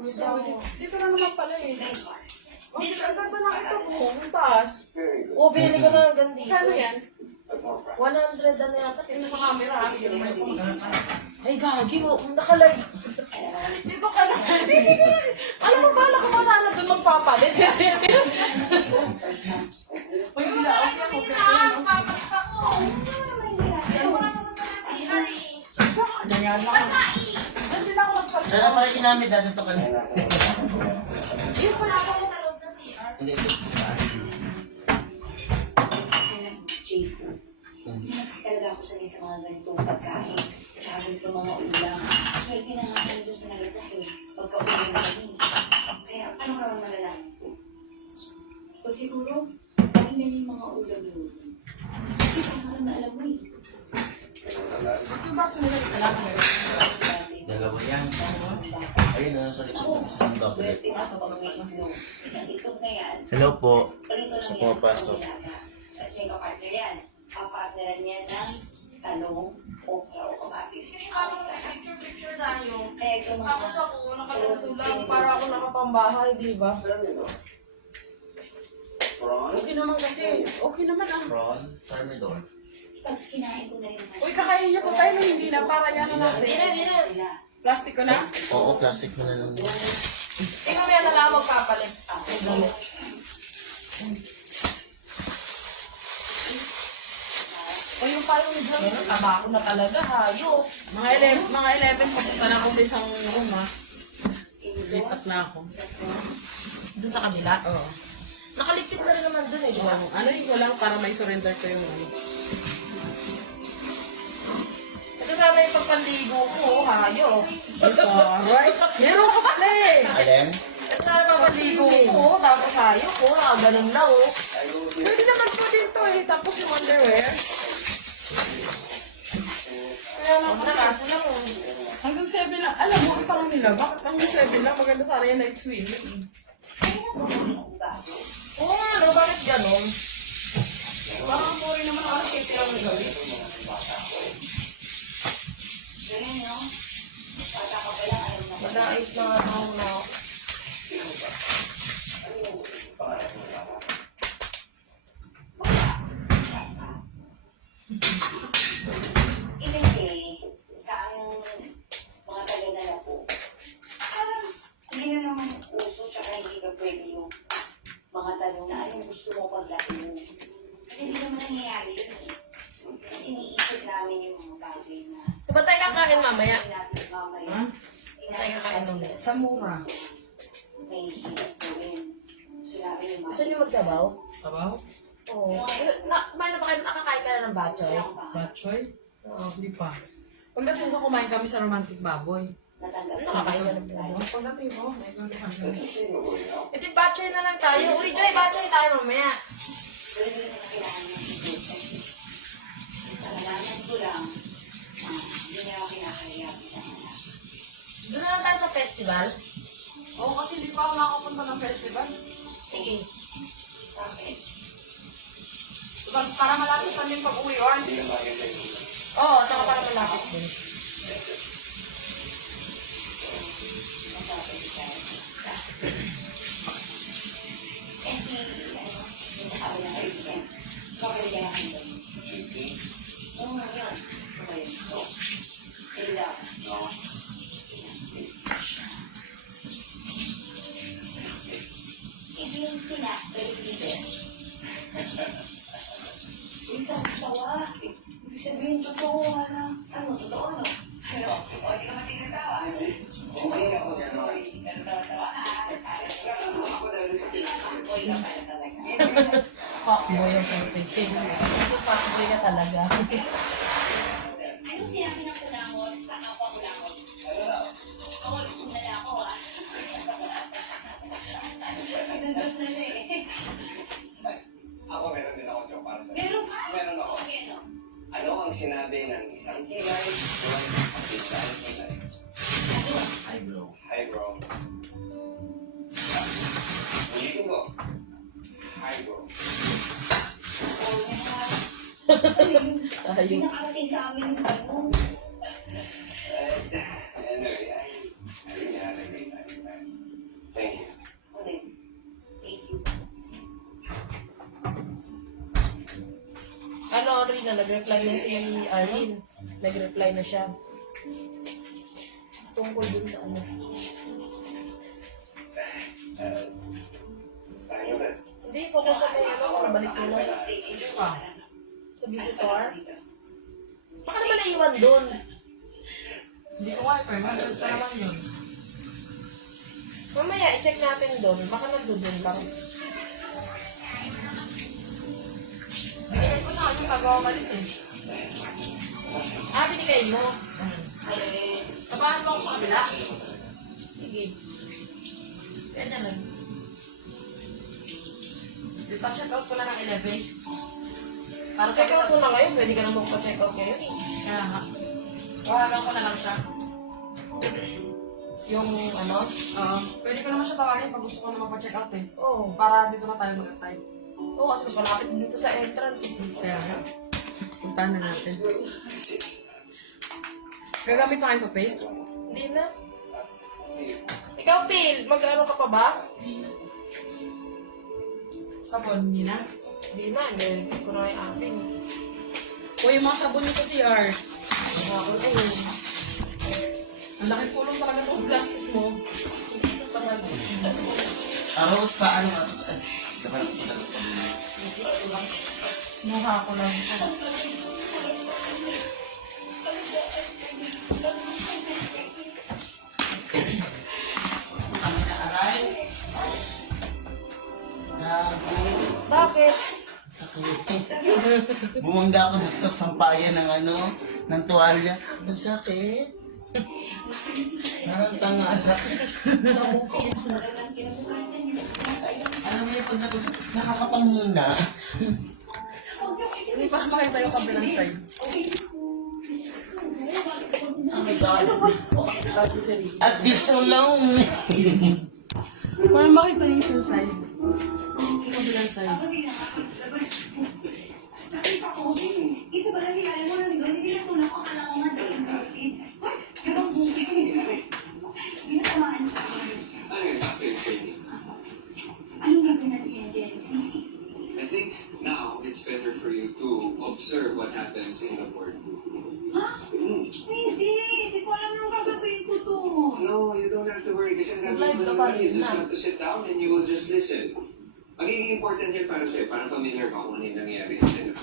Dito na naman pala eh. Dito Ang ganda na ito po. Ang taas. O, binili ko na ng gandito. Kano yan? 100 ano yata. Tingnan sa camera. Ay, gagi mo. Nakalay. Dito ka na. Alam mo, bala ko pa sana doon magpapalit. Uy, bila. Okay lang. Papalit ako. Ayaw ko na naman na si Ari. Nangyari na. Diyan din ako nagpalit. Sana pala ginamit dati ito kanina. Yung pala kasi sa loob ng CR. Hindi ito. Kasi talaga ako sanay sa mga ganitong pagkain. Tsaka ganitong mga ulam. Swerte na nga kami doon sa nagatahe. Pagka-ulam na kami. Kaya ano ka naman malalaman ko? O siguro, parang yan yung mga ulam yun. Hindi pa nga na alam mo eh. Ito ba sumunod isa lang? Dalawa yan. Ayun na sa likod ng isang double. Swerte na kapag may itlog. Itlog na yan. Hello po. Palito lang Sa yan. pumapasok. Tapos may kapartner yan. Papartneran niya ng talong, okra o kamatis. Picture tayo. Kaya ito mga... Tapos ako, nakaganto lang. Para ako nakapambahay, di ba? Okay naman kasi. Okay naman ah. Prawn, Thermidor. Pag kinain ko na rin Uy, kakainin niya pa tayo nung hindi na. Para yan na Di natin. na. sila. Plastic ko na? Oo, plastic mo na lang yun. Eh, mamaya na lang magpapalit. O yung payong ni John, taba ko na talaga, hayo. Mga 11 papunta na ako sa isang room ha. Lipat na ako. Doon sa kabila. Oo. Nakalipit na rin naman doon eh, di ba? Ano yung walang para may surrender ko yung ano. Ito sana yung pagpanligo ko, hayo. Alright. Meron ka pala eh. Alin? Ito sana yung pagpanligo ko, tapos hayo ko, ganun na oh. Pwede naman po dito eh. Tapos yung underwear. Kaya lang Huwag kasi. na kaso lang oh. Hanggang 7 lang. Alam mo, ang parang nila. Bakit hanggang 7 lang? Maganda sana yung night swimming. Oo nga, no, bakit ganun? Parang puri naman ako nakikita lang ng gawin. Mag-aayos na nga ako na ako. Kasi sa aming mga taga-dala po, parang hindi na naman uso tsaka hindi ka pwede yung mga tanong na anong gusto mo paglaki mo. Kasi hindi naman nangyayari yun eh. Kasi iniisip namin yung mga bagay na So, ba't tayo kakain mamaya? natin mamaya. Ha? Ba't tayo kakain ulit? Sa mura. May hirap gawin. So namin yung Gusto niyo magsabaw? Sabaw? Oo. Kumain na ba kayo? Nakakain ka na ng batchoy? Batchoy? Oo, hindi pa. Pagdating ko, kumain kami sa romantic baboy. natanggap. Nakakain ka na ba? Pagdating ko, may kami kami. Ito yung batchoy na lang tayo. Uy, Joy, batchoy tayo mamaya. Pero hindi naman kailangan ng isuot. Nalalaman ko lang, hindi niya ako kinakaya sa mga. Doon na lang tayo sa festival. Oo, kasi di pa ako makapunta ng festival. Sige. Bakit? Para malapit pa din pag-uwi, or? Oo, tsaka para malapit din. Masabi ka. Eh, yung sabi ng kaibigan, mabalik ka na doon. Oo, yun. So, yun. So, sila. Hindi yung sila, kaibigan. Ikaw, tawa. Ibig sabihin, totoo, ano? Ano, totoo, no? Ano? O, di ka matinatawa. Uy, ako yan, Uy. Tawa. Uy, ka pala talaga. Fuckboy ang perfect. So, fuckboy ka talaga. Anong sinabi ng kulangon sa kapwa kulangon? Oo, kung nala ako, ah. Nandun na siya eh. Ako meron din ako joke para sa'yo. Meron ka? Meron ako. Okay, ano? Ano ang sinabi ng isang kilay at isang kilay? Hi bro. Hi bro. Ulitin ko. Hi bro. Oo, nga. Ayun. Hindi nakarating sa amin yung gano'n. Anyway, ayun yan. Nagay tayo. Thank you. Okay. Thank you. Ano, Rina, nag-reply na si Arlene. Nag-reply na siya. Tungkol dun sa ano. Tayo na. Hindi, kung nasa may ano, nabalik ko na. Ah. Sa visitor. Baka naman naiwan dun. Hindi ko nga, pero nandun pa naman yun. Mamaya, i-check natin dun. Baka nandun lang. Binigay ko na yung bago ako malis eh. Ah, binigay mo. Tabahan mo ako sa kabila. Sige. Pwede lang. Ipa-check out ko na ng 11. Para Check out mo na ngayon. Pwede ka na magpa-check out ngayon eh. Kaya nga. Tawagan ko na lang siya. Yung ano? Pwede ko naman siya tawagin pag gusto ko na magpa-check out eh. Oo. Para dito na tayo mag-time. Oo, kasi mas malapit dito sa entrance. Kaya nga. Puntahan na natin. Gagamit pa kayo pa paste? Hindi na. Ikaw, Phil, mag-ano ka pa ba? Sabon, hindi na. Hindi na, hindi ko na yung akin. O yung mga sabon nyo sa CR. Ako na yun. Ang laki pulong talaga ng plastic mo. Hindi pa na. Rose, paano nga ito? Dapat ito na Mukha ko lang. kami na aray. Gago. Bakit? Sakit. Bumangga ako sa sampayan ng ano, ng tuwalya. Ang sakit. Parang tanga sakit. Na-movie. Alam mo yung pag nakakapanghina. Hindi pa makita yung kabilang side. Oh my God. At this so long. Para makita yung isang side. Yung kabilang side. Ito ba lang kilala mo lang doon? Hindi na ito nakakala ko nga doon. Gagawang buhay ko nila. Hindi na tamaan siya. Ano yung happened for you? Anong gagawin natin yan, Genesis? I think now it's better for you to observe what happens in the boardroom. Ha? Hindi. Hindi ko alam nung kasabihin ko to. No, you don't have to worry kasi ang Live gagawin ka mo pa naman, rin you just na. have to sit down and you will just listen. Magiging important yan para sa'yo, para familiar ka kung ano yung nangyayari inside the